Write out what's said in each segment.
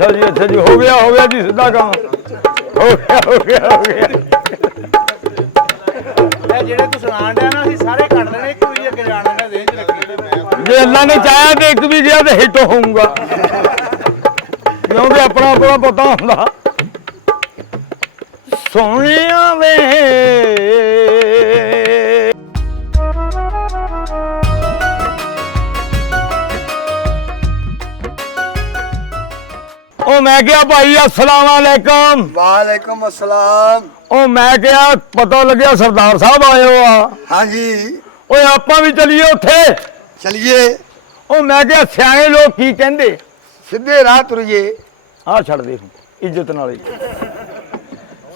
अच्छा जी हो गया जी सीधा काम हो गया ਜਿਹੜੇ ਤੂੰ ਸੁਣਾਣ ਡਿਆ ਨਾ ਅਸੀਂ ਸਾਰੇ ਕੱਢ ਲੈਣੇ ਇੱਕ ਵੀ ਅੱਗੇ ਜਾਣਾ ਨਾ ਦੇਹ ਚ ਰੱਖੀ ਜੇ ਅੱਲਾ ने चाहा तो एक भी गया तो हिट होऊंगा क्योंकि अपना अपना पता होंदा सोनिया वे ओ मैं क्या भाई अस्सलाम वालेकुम। वालेकुम अस्सलाम। ओ मैं क्या पता लग्या सरदार साहब आए हो आ। हाँ जी ओए आपां भी चलिए उत्थे। चलिए। ओ मैं क्या सियाणे लोग की कहंदे सीधे राह तुरिए। आ छड़ दे इज्जत नाल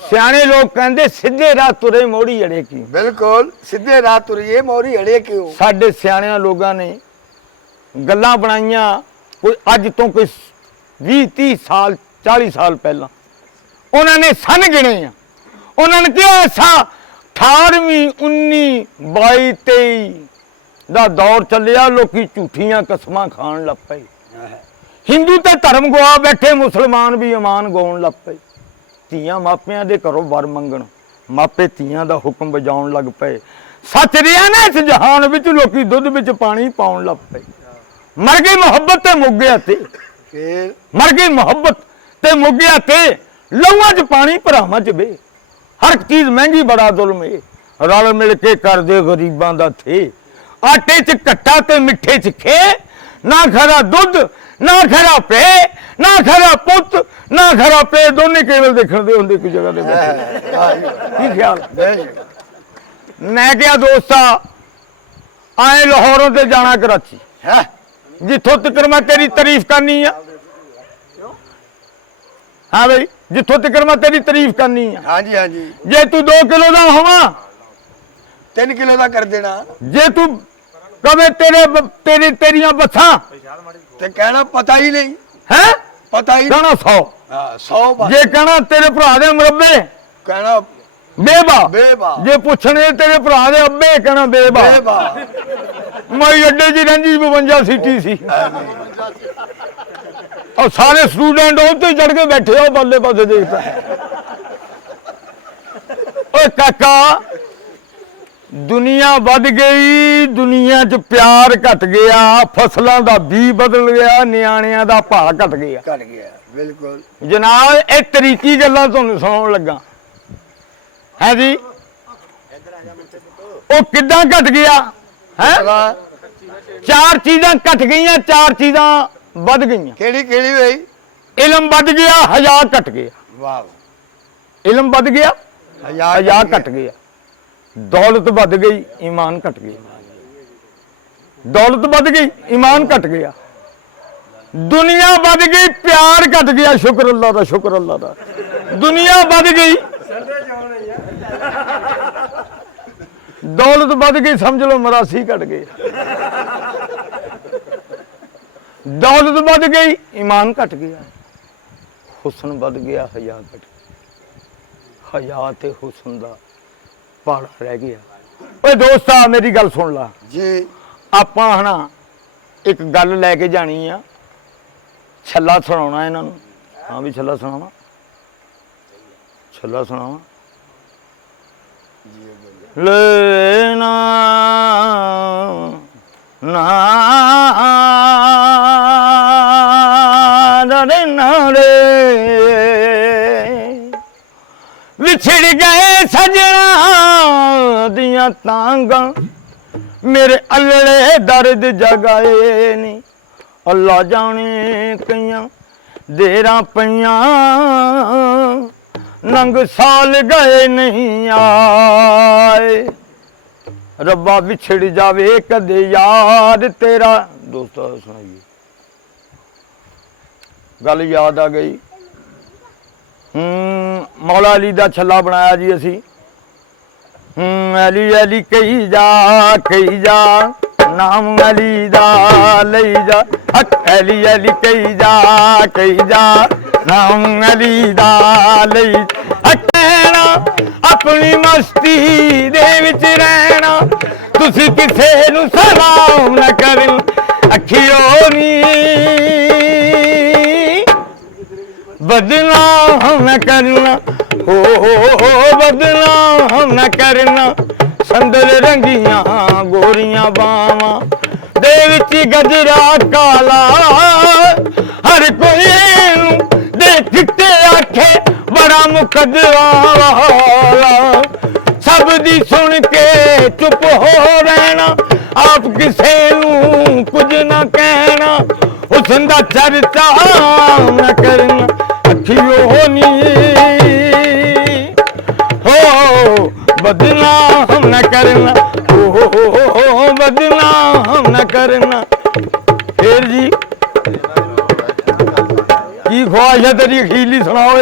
सियाणे लोग कहंदे सीधे राह तुरे मोड़ी अड़े की। बिल्कुल सीधे राह तुरिए मोरी अड़े क्यों। साडे सियाणियां लोगां ने गल्लां बनाईयां कोई अज तो कोई 20-30 साल 40 साल पहला उन्होंने सन गिने उन्होंने क्या ऐसा 18वीं 19 22 23 ਦਾ दौर ਚੱਲਿਆ लोकी झूठियां कसमां खाण लग पए हिंदू ते धर्म गवा बैठे मुसलमान भी ईमान गवाउण लग पए ਧੀਆਂ ਮਾਪਿਆਂ ਦੇ ਘਰੋਂ ਵਰ ਮੰਗਣ ਮਾਪੇ ਧੀਆਂ ਦਾ ਹੁਕਮ ਵਜਾਉਣ ਲੱਗ ਪਏ ਸੱਚ ਰਿਆ ਨਾ ਇਸ ਜਹਾਨ ਵਿੱਚ ਲੋਕੀ ਦੁੱਧ ਵਿੱਚ ਪਾਣੀ ਪਾਉਣ ਲੱਗ ਪਏ ਮਰ ਗਈ ਮੁਹੱਬਤ ਤੇ ਮੁੱਕ ਗਿਆ ਤੇ मर गई मोहब्बत ते मुगिया ते लौहां च पानी भरावां च बे हर चीज महंगी बड़ा जुल्म है रल मिल के कर दे गरीबां दा थे आटे च कट्टा ते मिठे च खे ना खरा दुध ना खरा पे ना खरा पुत ना खरा पे दोने केवल देखण दे हुंदे कोई जगह दे की ख्याल मैं क्या दोस्ता आए लाहौरों ते जाना कराची है जिथों तक मैं तेरी तारीफ करनी है हाँ भाई जिथों तक मैं तेरी तारीफ करनी है हाँ जी जे तू 2 किलो का होवा 3 किलो का कर देना जे तू कवे तेरे तेरिया बसा ते कहना पता ही नहीं है पता ही कहना 100 100 जे कहना तेरे भरा दे मुरब्बे कहना बेबा बेबा जे पूछने तेरे भरा दे अब्बे कहना बेबा बेबा मई अड्डे ची रंजी 52 सीटी सी और सारे स्टूडेंट उत्ते चढ़ के बैठे हो बल्ले पासे देखता है ओए काका दुनिया बढ़ गई दुनिया च प्यार घट गया फसलों का बी बदल गया नियाणियां दा भाव घट गया बिल्कुल जनाब ये तरीकी गल्लां तुहानूं सुणाउण लगा है जी वो किद्दां घट गया है 4 चीज़ां घट गई 4 चीज़ां बढ़ गई केड़ी केड़ी भाई इलम बढ़ गया हया घट गया वाह इलम बढ़ गया हया घट गया दौलत बढ़ गई ईमान घट गया दौलत बढ़ गई ईमान घट गया दुनिया बढ़ गई प्यार घट गया शुक्र अल्लाह दा दुनिया बढ़ गई दौलत बढ़ गई समझ लो मरासी घट गए दौलत बढ़ गई ईमान घट गया हुसन बढ़ गया हया घट गया हया ते हुसन दा पहाड़ा रह गया। ओए दोस्ता मेरी गल सुन ला जी आपां हना एक गल लैके जानी आ छल्ला सुनाउणा इन्हां नूं हाँ भी छल्ला सुनावा लेना ना नारे विछड़ गए सजना दियां तांगा मेरे अल्ले दर्द जगाए नी अल्लाह जाने कईयां देरा पईयां नंग साल गए नहीं आए रब्बा बिछड़ जावे कदे याद तेरा। दोस्तों सुनाइए गल याद आ गई मौला अली दा छल्ला बनाया जी असी अली अली कही जा नाम अली दा लई जा अली अली कही जा नाम अली दा लई कहना अपनी मस्ती दे विच रहना तुसी किसे नूं सलाम न कर अखियों नी बदनाम न करना हो बदनाम न करना संदल रंगियां गोरियां बावां दे विच गजरा काला हर कोई नूं देख के आखे बड़ा मुकदरा वाला सब दी सुन के चुप हो रहना आप किसे नूं कुछ ना कहना उसदा चर्चा न करना अखियों नी हो बदनाम न करना हो बदनाम न करना फिर जी की ख्वाहिश है तेरी अखीली सुनाओ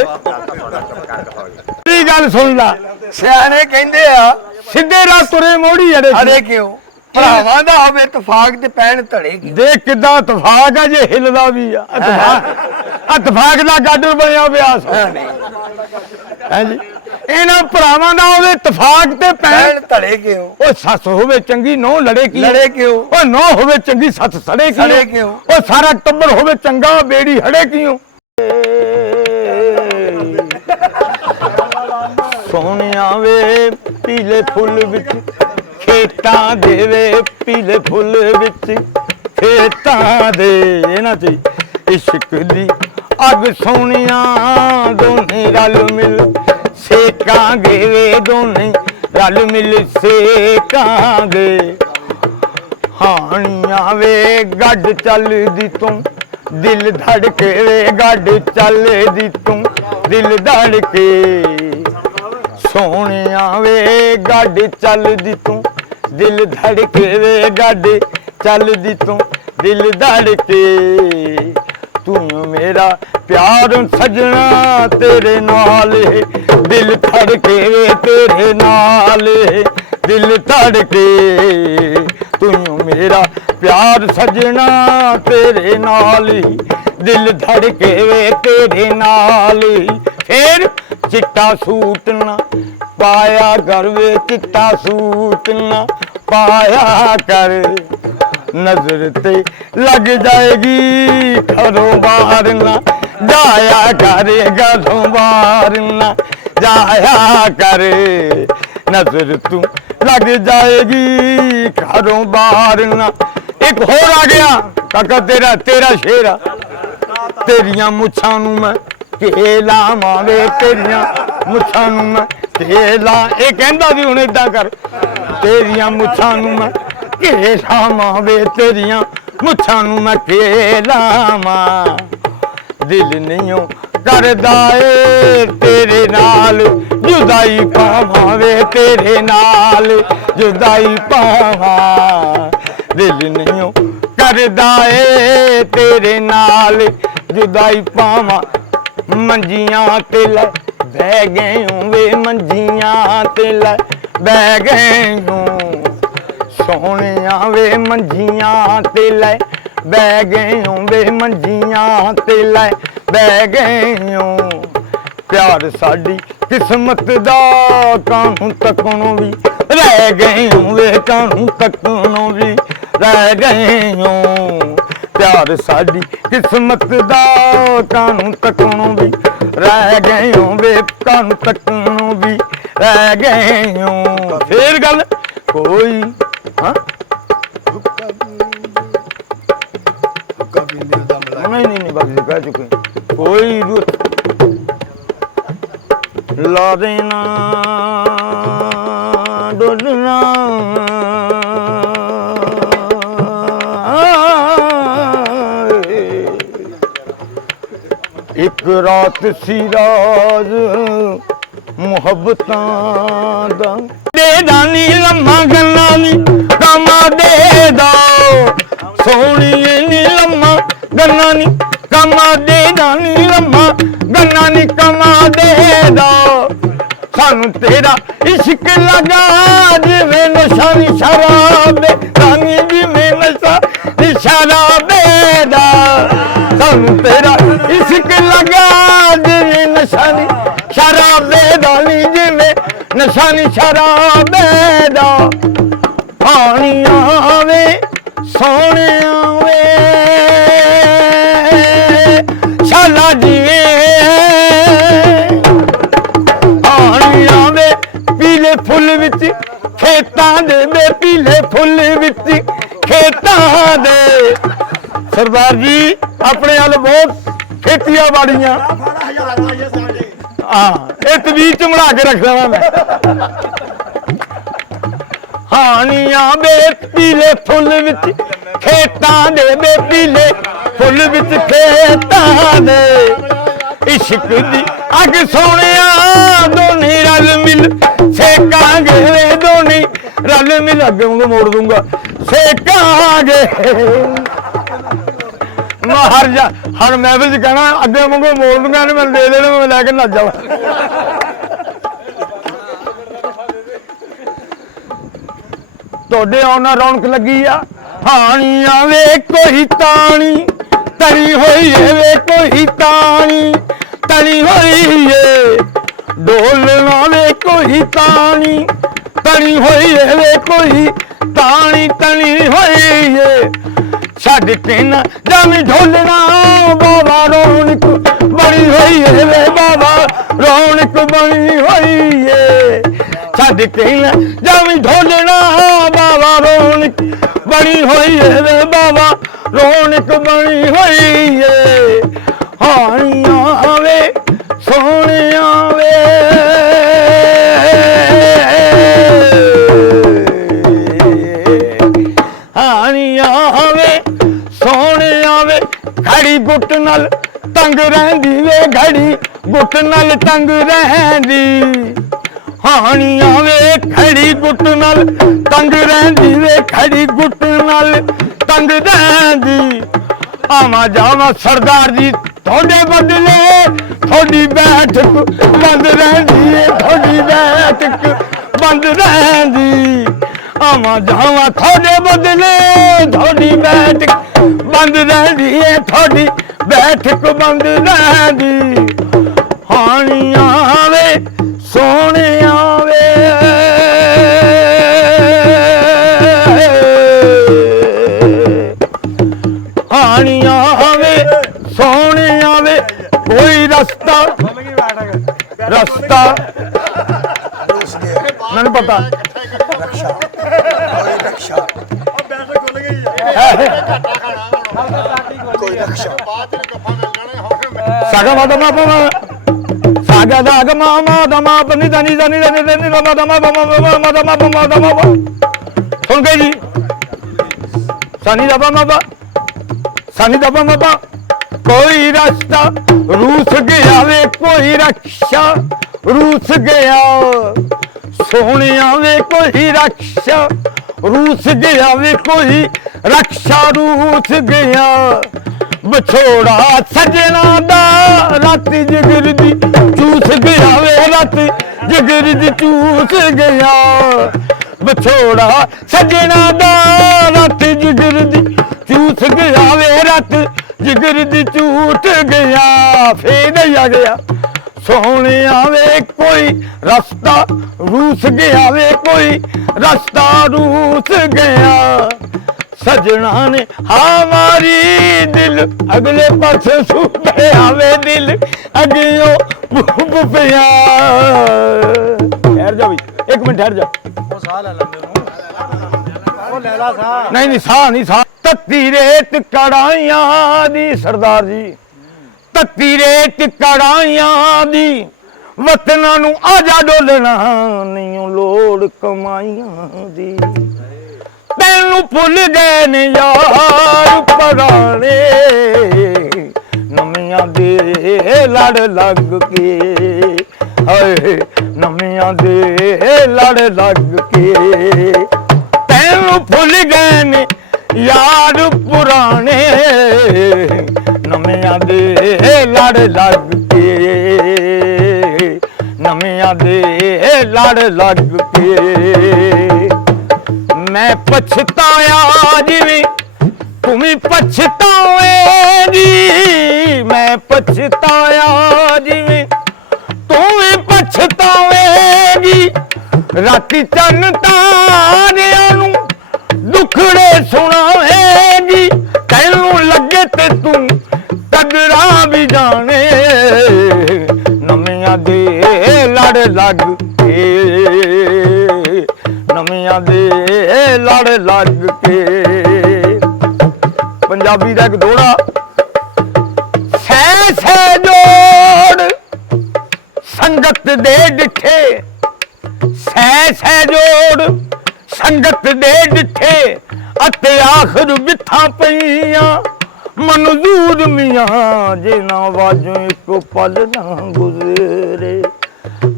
गल सुन ला ਸਿਆਣੇ ਕਹਿੰਦੇ ਆ ਸਿੱਧੇ ਰਾਹ ਤੁਰੇ ਮੋੜੀ ਜੜੇ ਅਰੇ ਕਿਉਂ ਭਰਾਵਾਂ ਦਾ ਹੋਵੇ ਇਤਫਾਕ ਤੇ ਪੈਣ ਧੜੇ ਕੀ ਦੇਖ ਕਿੱਦਾਂ ਇਤਫਾਕ ਆ ਜੇ ਹਿੱਲਦਾ ਵੀ ਆ ਇਤਫਾਕ ਦਾ ਗਾਡਰ ਬਣਿਆ ਵਿਆਸ ਹੈ ਜੀ ਇਹਨਾਂ ਭਰਾਵਾਂ ਦਾ ਹੋਵੇ ਇਤਫਾਕ ਤੇ ਪੈਣ ਧੜੇ ਕਿਉਂ ਉਹ ਸੱਸ ਹੋਵੇ ਚੰਗੀ ਨੋ ਲੜੇ ਕੀ ਲੜੇ ਕਿਉਂ ਉਹ ਨੋ ਹੋਵੇ ਚੰਗੀ ਸੱਸ ਸੜੇ ਕਿਉਂ ਉਹ ਸਾਰਾ ਟੱਬਰ ਹੋਵੇ ਚੰਗਾ ਬੇੜੀ ਹੜੇ ਕਿਉਂ ਸੋਹਣਿਆ ਵੇ ਪੀਲੇ ਫੁੱਲ ਵਿੱਚ ਖੇਤਾਂ ਦੇ ਵੇ ਪੀਲੇ ਫੁੱਲ ਵਿੱਚ ਖੇਤਾਂ ਦੇ ਇਹਨਾਂ ਤੇ ਇਸ਼ਕ ਦੀ ਅੱਗ ਸੋਹਣਿਆ ਦੋਨੇ ਰਲ ਮਿਲ ਸੇਕਾਂਗੇ ਵੇ ਦੋਨੇ ਰਲ ਮਿਲ ਸੇਕਾਂਗੇ ਹਾਣੀਆਂ ਵੇ ਗੱਡ ਚੱਲਦੀ ਤੂੰ ਦਿਲ ਧੜਕੇ ਵੇ ਗੱਡ ਚੱਲਦੀ ਤੂੰ ਦਿਲ ਧੜਕੇ ਸੋਹਣਿਆ ਵੇ ਗੱਡ ਚੱਲਦੀ ਤੂੰ ਦਿਲ ਧੜਕੇ ਵੇ ਗੱਡ ਚੱਲਦੀ ਤੂੰ ਦਿਲ ਧੜਕੇ ਤੂੰ ਮੇਰਾ ਪਿਆਰ ਸਜਣਾ ਤੇਰੇ ਨਾਲ ਦਿਲ ਧੜਕੇ ਵੇ ਤੇਰੇ ਨਾਲ ਦਿਲ ਧੜਕੇ ਤੂੰ ਮੇਰਾ ਪਿਆਰ ਸਜਣਾ ਤੇਰੇ ਨਾਲ ਦਿਲ ਧੜਕੇ ਵੇ ਤੇਰੇ ਨਾਲ ਫੇਰ ਚਿੱਟਾ ਸੂਟ ਨਾ ਪਾਇਆ ਕਰ ਵੇ ਚਿੱਟਾ ਸੂਟ ਨਾ ਪਾਇਆ ਕਰ ਨਜ਼ਰ ਤੇ ਲੱਗ ਜਾਏਗੀ ਘਰੋਂ ਬਾਹਰ ਨਾ ਜਾਇਆ ਕਰ ਘਰੋਂ ਬਾਹਰ ਨਾ ਜਾਇਆ ਕਰ ਨਜ਼ਰ ਤੂੰ ਲੱਗ ਜਾਏਗੀ ਘਰੋਂ ਬਾਹਰ ਨਾ ਇੱਕ ਹੋਰ ਆ ਗਿਆ ਕਾਕਾ ਤੇਰਾ ਸ਼ੇਰ ਆ ਤੇਰੀਆਂ ਮੁੱਛਾਂ ਨੂੰ ਮੈਂ ਕੇਲਾ ਮਾਵੇ ਤੇਰੀਆਂ ਮੁੱਛਾਂ ਨੂੰ ਮੈਂ ਕੇਲਾ ਇਹ ਕਹਿੰਦਾ ਵੀ ਹੁਣ ਏਦਾਂ ਕਰ ਤੇਰੀਆਂ ਮੁੱਛਾਂ ਨੂੰ ਮੈਂ ਕੇਲਾ ਮਾਵੇ ਤੇਰੀਆਂ ਮੁੱਛਾਂ ਨੂੰ ਮੈਂ ਕੇਲਾ ਮਾਂ ਦਿਲ ਨਹੀਂ ਕਰਦਾ ਏ ਤੇਰੇ ਨਾਲ ਜੁਦਾਈ ਪਾਵਾਂਵੇ ਤੇਰੇ ਨਾਲ ਜੁਦਾਈ ਪਾਵਾਂ ਦਿਲ ਨਹੀਂ ਕਰਦਾ ਏ ਤੇਰੇ ਨਾਲ ਜੁਦਾਈ ਪਾਵਾਂ ਮੰਜੀਆਂ ਤੇ ਲੈ ਬਹਿ ਗਏ ਵੇ ਮੰਜੀਆਂ ਤੇ ਲੈ ਬਹਿ ਗਏ ਸੋਹਣਿਆ ਵੇ ਮੰਜੀਆਂ ਤੇ ਲੈ ਬਹਿ ਗਏ ਵੇ ਮੰਜੀਆਂ ਤੇ ਲੈ ਬਹਿ ਗਏ ਪਿਆਰ ਸਾਡੀ ਕਿਸਮਤ ਦਾ ਕਾਹਨੂੰ ਤੱਕਣੋਂ ਵੀ ਰਹਿ ਗਏ ਵੇ ਕਾਹਨੂੰ ਤੱਕਣੋਂ ਵੀ ਰਹਿ ਗਏ ਪਿਆਰ ਸਾਡੀ ਕਿਸਮਤ ਦਾ ਕਾਹਨੂੰ ਤੱਕਣੋਂ ਵੀ ਰਹਿ ਗਏ ਵੇ ਕਾਹਨੂੰ ਤੱਕਣੋਂ ਵੀ ਰਹਿ ਗਏ ਫੇਰ ਗੱਲ ਕੋਈ ਹਾਂ ਨਹੀਂ ਬਾਬੂ ਕਹਿ ਚੁੱਕੇ ਕੋਈ ਲਾ ਦੇਣਾ ਡੋਲਣਾ ਇੱਕ ਰਾਤ ਸੀ ਰਾਜ ਮੁਹੱਬਤਾਂ ਦਾ ਦੇ ਦਾਨੀ ਲੰਮਾ ਗੱਲਾਂ ਨੀ ਕਮਾ ਦੇ ਦੋ ਸੋਹਣੀਏ ਨੀ ਲੰਮਾ ਗੱਲਾਂ ਨੀ ਕਮਾ ਦੇ ਦਾਨੀ ਲੰਮਾ ਗੱਲਾਂ ਨੀ ਕਮਾ ਦੇ ਦੋ ਸਾਨੂੰ ਤੇਰਾ ਇਸ਼ਕ ਲਗਾ ਜਿਵੇਂ ਨਸ਼ਾ ਨੀ ਸ਼ਰਾਬ ਰਾਨੀ ਜਿਵੇਂ ਨਸ਼ਾ ਨੀ ਸ਼ਰਾਬ ਦਾ ਸਾਨੂੰ ਤੇਰਾ ਇਸ਼ਕ ਲਗਾ ਜਿਵੇਂ ਨਸ਼ਾ ਨੀ ਸ਼ਰਾਬ ਦਾ ਨੀ ਜਿਵੇਂ ਨਸ਼ਾ ਨੀ ਸ਼ਰਾਬ ਦਾ ਪਾਣੀਆਂ ਵੇ ਸੋਹਣਿਆ ਵੇ ਸ਼ਾਲਾ ਜਿਵੇਂ सरदार जी अपने हल बहुत खेतियां बाड़ियां हाँ ये तवीज च बना के रख लेना मैं हानियां बे पीले फुल विच खेतां दे बे पीले फुल विच खेतां दे इश्क दी अग सोनिया दोनी रल मिल सेकांगे वे दोनी रल मिल अगे मोड़ दूंगा सेकांगे मैं हर महफिल च कहना अगे मंगो मोड़ दूंगा मैं दे देना मैं लैके नच जावा तोड़े आना रौनक लगी आ हानियां वे कोई तानी तली होई वे कोई तानी तली होई डोलना वे कोई तानी तली होई वे कोई तानी तली होई छड़ के ना जामी ढोलना बाबा रौनक बड़ी होई वे बाबा रौनक बड़ी होई छड़ के ना जामी ढोलना बाबा रौनक बड़ी होई वे बाबा रौनक बड़ी होई हानियां वे सोनिया वे हानियां वे सोनिया वे घड़ी गुट नाल तंग रहंदी वे घड़ी गुट नाल तंग रहंदी हानियां वे घड़ी गुट नाल तंग रहंदी वे घड़ी गुट नाल तंग रहंदी आवा जावा सरदार जी थोड़े बदले थोड़ी बैठक बंद रहंदी थोड़ी बैठक बंद रहंदी आवा जावा थोड़े बदले थोड़ी बैठक बंद रहंदी थोड़ी बैठक बंद रहंदी हानियां वे सोनिया वे हानियां वे सोनिया वे कोई रास्ता मैंने पता सागा माता मापा सागा दाग मामा दमा पनी दनी दनी दनी दनी दमा दमा दमा दमा दमा दमा दमा सुन गए जी सानी दबा मापा सानी दबा मापा कोई रास्ता रूस गया वे कोई रक्षा रूस गया सोनिया वे कोई रक्षा रूस गया वे कोई रक्षा रूस गया बछोड़ा सजना दा राती जिगर दी चूस गया वे राती जिगर दी चूस गया बछोड़ा सजना दा राती जिगर दी चूस गया वे रात जिगर दी चूट गया फिर नहीं आ गया सोनिया वे कोई रास्ता रूस गया वे कोई रास्ता रूस गया सजना ने हमारी दिल अगले पास सूबे आवे दिल अगियो बुफिया ठहर जा भाई एक मिनट ठहर जा नहीं साह तत्ती रेत कड़ाइयां दी सरदार जी तत्ती रेत कड़ाइयां दी वतनां नूं आजा डोलना नहीं लोड़ कमाइयां दी तैनू भुल गए ने यार पराने नमियां दे लड़ लग के हाय नमियां दे लड़ लग के तैनू भुल गए ने यार पुराने नमियां दे लड़ लग के नमियां दे लड़ लग के मैं पछताया जिवें तुम्हें पछतावेगी मैं पछताया जिवें तुम्हें पछतावेगी राती चन तारियां नूं दुखड़े सुनावेगी तैनू लगे ते तू तगड़ा भी जाने नमियां दे लड़ लग के नमियां दे लड़ लग के ਪੰਜਾਬੀ ਦਾ ਇੱਕ ਦੋੜਾ ਸਹਿ ਸਹਿ ਜੋੜ ਸੰਗਤ ਦੇ ਡਿੱਠੇ, ਸਹਿ ਸਹਿ ਜੋੜ ਸੰਗਤ ਦੇ ਡਿੱਠੇ ਅਤੇ ਆਖਰ ਬਿੱਥਾਂ ਪਈਆਂ ਮਨਜ਼ੂਰ ਮੀਆਂ ਜੇ ਨਾ ਵਾਜੋ ਇੱਕ ਪਲ ਨਾ ਗੁਜ਼ਰੇ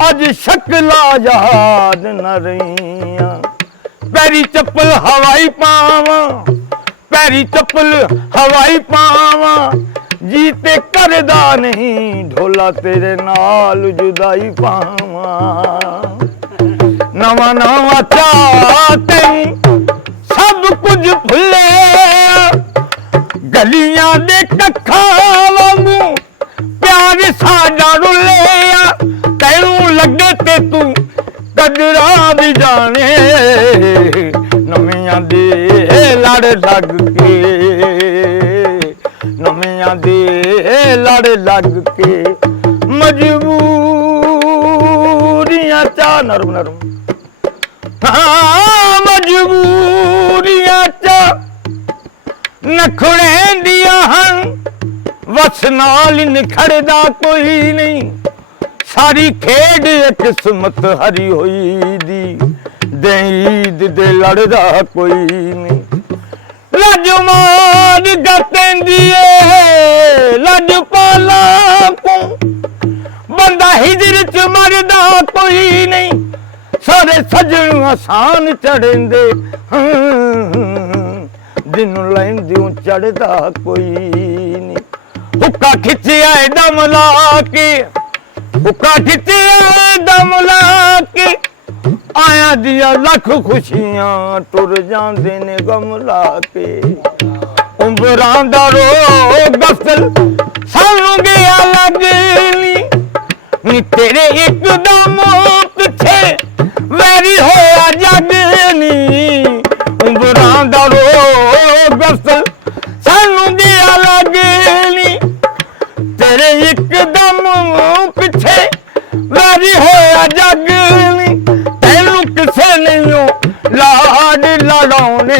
ਅੱਜ ਸ਼ਕਲਾਂ ਯਾਦ ਨਾ ਰਹੀਆਂ ਪੈਰੀ ਚੱਪਲ ਹਵਾਈ ਪਾਵਾਂ ਪੈਰੀ ਚੱਪਲ ਹਵਾਈ ਪਾਵਾਂ ਜੀ ਤੇ ਕਰਦਾ ਨਹੀਂ ਢੋਲਾ ਤੇਰੇ ਨਾਲ ਜੁਦਾਈ ਪਾਵਾਂ ਨਵਾਂ ਨਵਾਂ ਚਾਹ ਤੈਨੂੰ ਸਭ ਕੁਝ ਭੁੱਲਿਆ ਗਲੀਆਂ ਦੇ ਕੱਖਾਂ ਵਾਂਗੂ ਪਿਆਰ ਸਾਡਾ ਰੁੱਲਿਆ ਤੈਨੂੰ ਲੱਗੇ ਤੇ ਤੂੰ ਕਦਰਾਂ ਵੀ ਜਾਣੇ ਨਵਿਆਂ ਦੇ ਲੜ ਲੱਗ ਕੇ ਨਵਿਆਂ ਦੇ ਲੜ ਲੱਗ ਕੇ ਮਜਬੂਰੀਆਂ ਚਾ ਨਰਮ ਨਰਮ ਹਾਂ ਮਜਬੂਰੀਆਂ ਚਾ ਨਖੜੇ ਦੀਆਂ ਹਨ ਵਸ ਨਾਲ ਨਿਖੜਦਾ ਕੋਈ ਨਹੀਂ ਸਾਰੀ ਖੇਡ ਕਿਸਮਤ ਹਰੀ ਹੋਈ ਦੀ ਦਈਦ ਦੇ ਲੜਦਾ ਕੋਈ ਨਹੀਂ ਲੱਜ ਮਾਰ ਗਤੇਂਦੀ ਏ ਲੱਜ ਪਾਲਾ ਕੋ ਬੰਦਾ ਹਿਜਰ ਚ ਮਰਦਾ ਕੋਈ ਨਹੀਂ ਸਾਰੇ ਸਜਣ ਆਸਾਨ ਚੜ੍ਹਦੇ ਦਿਨ ਲੈਂਦਿਓ ਚੜਦਾ ਕੋਈ ਨਹੀਂ ਹੁੱਕਾ ਖਿੱਚਿਆ ਦਮ ਲਾ ਕੇ ਹੁੱਕਾ ਖਿੱਚਿਆ ਦਮ ਲਾ ਕੇ ਆਇਆ ਦੀਆਂ ਲੱਖ ਖੁਸ਼ੀਆਂ ਟੁਰ ਜਾਂਦੇ ਨੇ ਗਮ ਲਾ ਕੇ ਉਮਰਾਂ ਦਾ ਰੋਗ ਗਫਲ ਸਾਨੂੰ ਗਿਆ ਲੱਗਨੀ ਨੀ ਤੇਰੇ ਇੱਕਦਮ ਪਿੱਛੇ ਵੈਰੀ ਹੋਇਆ ਜੱਗ ਨੀ ਉਮਰਾਂ ਦਾ ਰੋਗ ਗਫਲ ਸਾਨੂੰ ਗਿਆ ਲੱਗਨੀ ਤੇਰੇ ਇੱਕਦਮ ਪਿੱਛੇ ਵੈਰੀ ਹੋਇਆ ਜੱਗ ਨੀ ਤੈਨੂੰ ਕਿਸੇ ਨਹੀਂ ਲਾਡ ਲੜਾਉਣੇ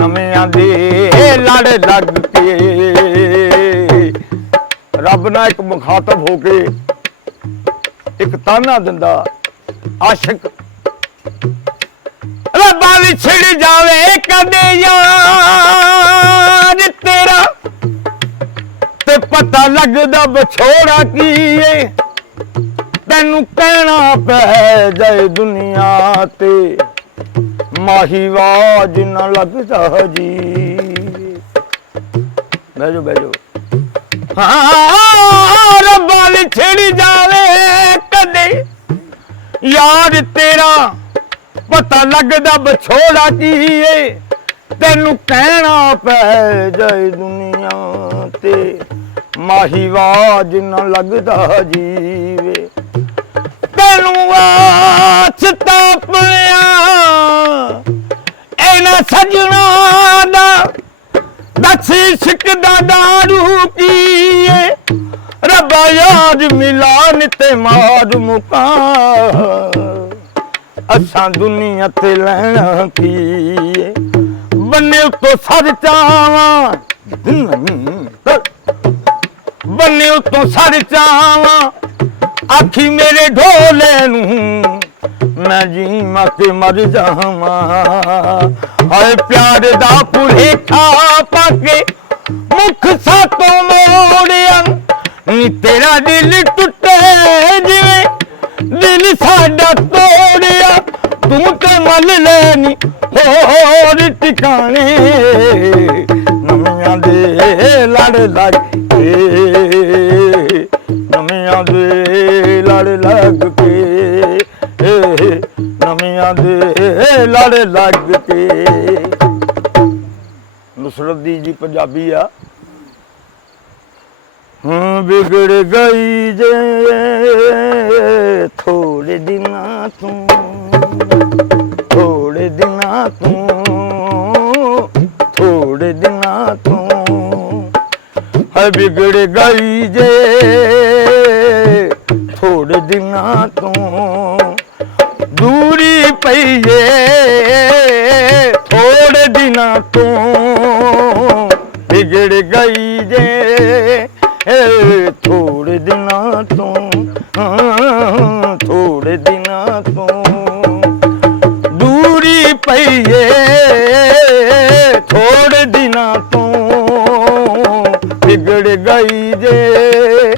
ਨਵਿਆਂ ਦੇ ਲੜ ਲੱਗ ਕੇ ਰੱਬ ਨਾਲ ਇੱਕ ਮੁਖਾਤਬ ਹੋ ਕੇ ਇੱਕ ਤਾਨਾ ਦਿੰਦਾ ਆਸ਼ਿਕ ਰੱਬਾ ਵਿਛੜ ਜਾਵੇ ਕਦੇ ਯਾਰ ਤੇਰਾ ਤੇ ਪਤਾ ਲੱਗਦਾ ਵਿਛੋੜਾ ਕੀ ਏ ਤੈਨੂੰ ਕਹਿਣਾ ਪੈ ਜਾਏ ਦੁਨੀਆ ਤੇ ਮਾਹੀ ਵਾਜ ਨਾ ਲੱਗਦਾ ਜੀ ਬੈਜੋ ਬੈਜੋ ਹਾਂ ਰੱਬਾ ਵਿਛੜ ਜਾਵੇ ਕਦੇ ਯਾਰ ਤੇਰਾ ਪਤਾ ਲੱਗਦਾ ਵਿਛੋੜਾ ਕੀ ਏ ਤੈਨੂੰ ਕਹਿਣਾ ਪੈ ਜਾਏ ਦੁਨੀਆ ਤੇ ਮਾਹੀ ਵਾਜ ਨਾ ਲੱਗਦਾ ਜੀਵੇ ਤੈਨੂੰ ਵਾਸਤਾ ਪਿਆ ਇਹਨਾਂ ਸਜਣਾ ਦਾ ਦੱਸ ਇਸ਼ਕ ਦਾ ਦਾਰੂ ਕੀਏ ਰੱਬਾ ਯਾਦ ਮਿਲਾਨ ਤੇ ਮਾਰ ਮੁਕਾ ਅਸਾਂ ਦੁਨੀਆ ਤੇ ਲੈਣਾ ਕੀਏ ਬੰਨੇ ਉੱਤੋਂ ਸਰ ਚਾਵਾਂ ਬੰਨੇ ਉੱਤੋਂ ਸਰ ਚਾਵਾਂ ਆਖੀ ਮੇਰੇ ਢੋਲੇ ਨੂੰ ਮੈਂ ਜੀਵਾਂ ਕੇ ਮਰ ਜਾਵਾਂ ਹਾਏ ਪਿਆਰ ਦਾ ਭੁਲੇਖਾ ਪਾ ਕੇ ਮੁਖ ਸਾਤੋਂ ਮੋੜਿਆ ਨੀ ਤੇਰਾ ਦਿਲ ਟੁੱਟੇ ਜਿਵੇਂ ਦਿਲ ਸਾਡਾ ਤੋੜਿਆ ਤੂੰ ਤੇ ਮੱਲ ਲੈਣੀ ਹੋਰ ਟਿਕਾਣੇ ਨਵਿਆਂ ਦੇ ਲੜ ਲੱਗ ਕੇ ਨਵਿਆਂ ਦੇ ਲੜ ਲੱਗ ਕੇ ਨਵਿਆਂ ਦੇ ਲੜ ਲੱਗ ਕੇ ਨੁਸਰਤ ਦੀ ਜੀ ਪੰਜਾਬੀ ਆ ਵਿਗੜ ਗਈ ਜੇ ਥੋੜੇ ਦਿਨਾਂ ਤੋਂ ਥੋੜੇ ਦਿਨਾਂ ਤੋਂ ਹੈ ਵਿਗੜ ਗਈ ਜੇ ਥੋੜੇ ਦਿਨਾਂ ਤੋਂ ਦੂਰੀ ਪਈ ਏ ਥੋੜੇ ਦਿਨਾਂ ਤੋਂ ਥੋੜੇ ਦਿਨਾਂ ਤੋਂ ਥੋੜੇ ਦਿਨਾਂ ਤੋਂ ਦੂਰੀ ਪਈਏ ਥੋੜੇ ਦਿਨਾਂ ਤੋਂ ਵਿਗੜ ਗਈ ਜੇ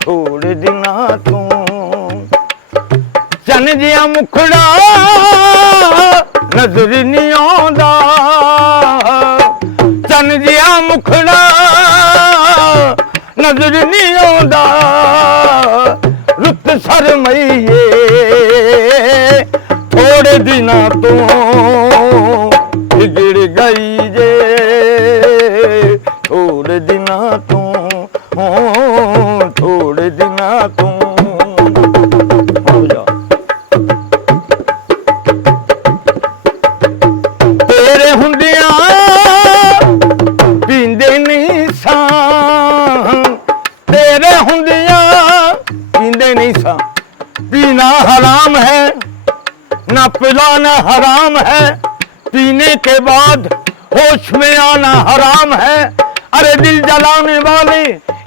ਥੋੜੇ ਦਿਨਾਂ ਤੋਂ ਚੰਨ ਜਿਹਾ ਮੁਖੜਾ ਨਜ਼ਰ ਨਹੀਂ ਆਉਂਦਾ ਚੰਨ ਜਿਹਾ ਮੁਖੜਾ ਨਜ਼ਰ ਨਹੀਂ ਆਉਂਦਾ ਰੁੱਤ ਸਰਮਈਏ ਥੋੜੇ ਦਿਨਾਂ ਤੋਂ ਵਿਗੜ ਗਈ ਜੇ ਥੋੜੇ ਦਿਨਾਂ ਤੋਂ ਥੋੜੇ ਦਿਨਾਂ ਤੋਂ ਹੋ ਜਾ ਤੇਰੇ ਹੁੰਦਿਆਂ ਪੀਂਦੇ ਨਹੀਂ ਸਾਂ ਤੇਰੇ ਹੁੰਦਿਆਂ ਪੀਂਦੇ ਨਹੀਂ ਸਾਂ पीना हराम है ना पिलाना हराम है पीने के बाद होश में आना हराम है अरे दिल जलाने वाले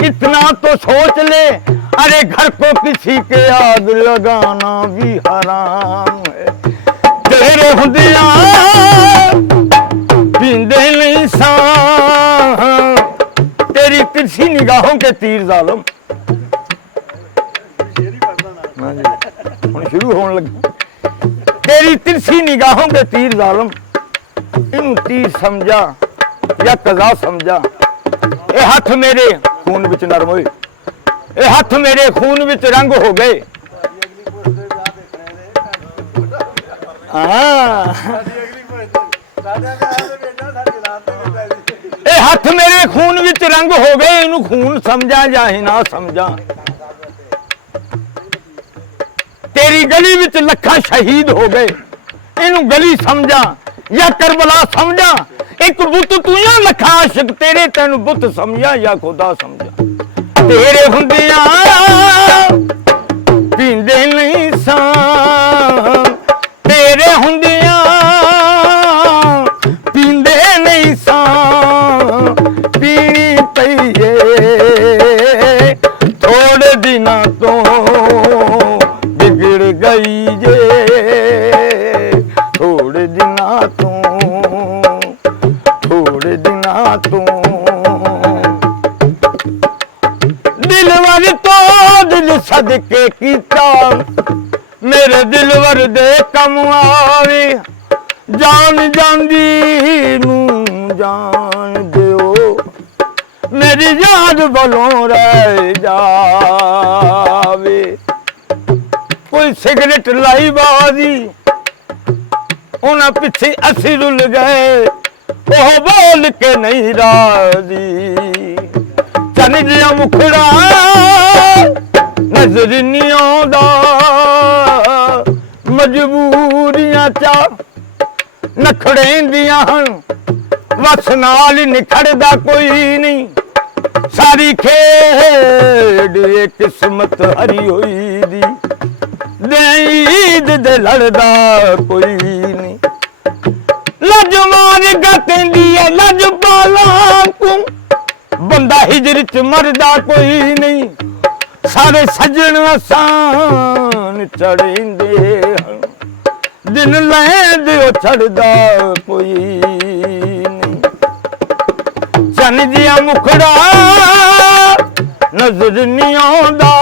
इतना तो सोच ले अरे घर को किसी के आग लगाना भी हराम है तेरे हुंदिया पींदे नहीं सा तेरी तिरछी निगाहों के तीर जालम शुरू होने लगा तेरी तिरछी निगाहों के तीर जालम इन तीर समझा या कजा समझा ए हाथ मेरे खून विच नरम होए ए हाथ मेरे खून विच रंग हो गए ए हाथ मेरे खून विच रंग हो गए इनू खून समझा या ना समझा तेरी गली विच लखा शहीद हो गए इनू गली समझा या करबला समझा एक बुत तू या लखा आशिक तेरे तेन बुत समझा या खुदा समझा तेरे हुंदिया पींदे नहीं सा तेरे हुंदिया पींदे नहीं सा पीनी पईए थोड़े दिना तो बिगड़ गई जे थोड़े दिना तो थोड़े दिना तो दिलवर तो दिल सदके कीता मेरे दिलवर दे कम आवे जान जांदी नू जान दियो मेरी याद बलों रह जावे कोई सिगरेट लाई बाजी उन्हें पिछे असी रुल गए ओह बोल के नहीं राजी चन जिया मुखड़ा नजर नहीं आंदा मजबूरियां चा नखड़ेंदियां हन वस नाल निखड़दा कोई नहीं सारी खेड किस्मत हरी होई दी ईद दे लड़दा कोई नहीं लज मार गतेंदी है लज पाला को बंदा हिजर च मरदा कोई नहीं सारे सजन आसान चढ़ेंदे दिन लैंदे छड़दा कोई नहीं चन जिया मुखड़ा नजर नहीं आंदा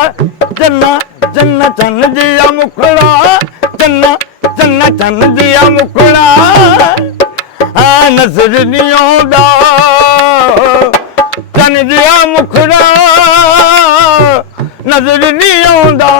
चन्ना चन्ना चन जिया मुखड़ा चन्ना चन्ना चन जिया मुखड़ा नजर नहीं आंदा चन जिया मुखड़ा नजर नहीं आंदा